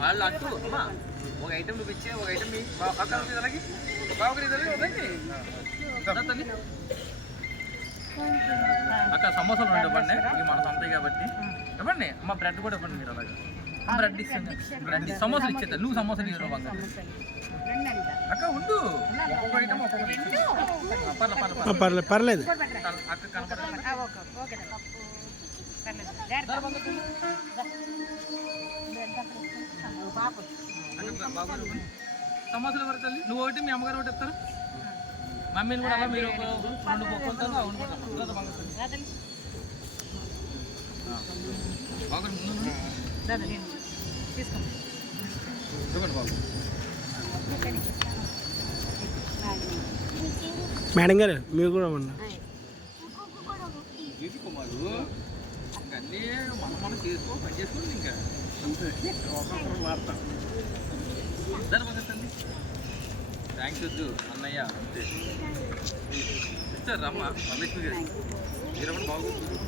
వాళ్ళు అట్టు అమ్మా ఒక ఐటమ్ నువ్వు ఇచ్చే ఒక ఐటమ్ ఇద్దరికి వదండి తల్లి అక్క సమోసాలు రెండు ఇవ్వండి ఇవి మన సొంతాయి కాబట్టి ఇవ్వండి అమ్మ బ్రెడ్ కూడా ఇవ్వండి మీరు అలాగా బ్రెడ్ ఇస్తుంది బ్రెడ్ సమోసాలు ఇచ్చేది నువ్వు సమోసాలు ఇవ్వరు బంగారు అక్క ఉండు ఒక్కొక్క ఐటమ్ ఒక్కొక్క పర్లేదు. పర్లేదు అక్క కనపడదు సమోసాలు ఎవరు తల్లి నువ్వు ఒకటి మీ అమ్మగారు ఒకటి ఇస్తారా మమ్మీని కూడా అలా మీరు ఒక రెండు బాబు మేడం గారు మీరు కూడా ఉన్నా అన్నీ మనం మనం చేసుకో పని చేసుకోండి ఇంకా. ధర్మగతండి థ్యాంక్స్ వద్దు అన్నయ్య. అంతే. ఇస్తారు రమ్మ. రమేష్ గారు. మీరు ఎవరు బాగుంటుంది.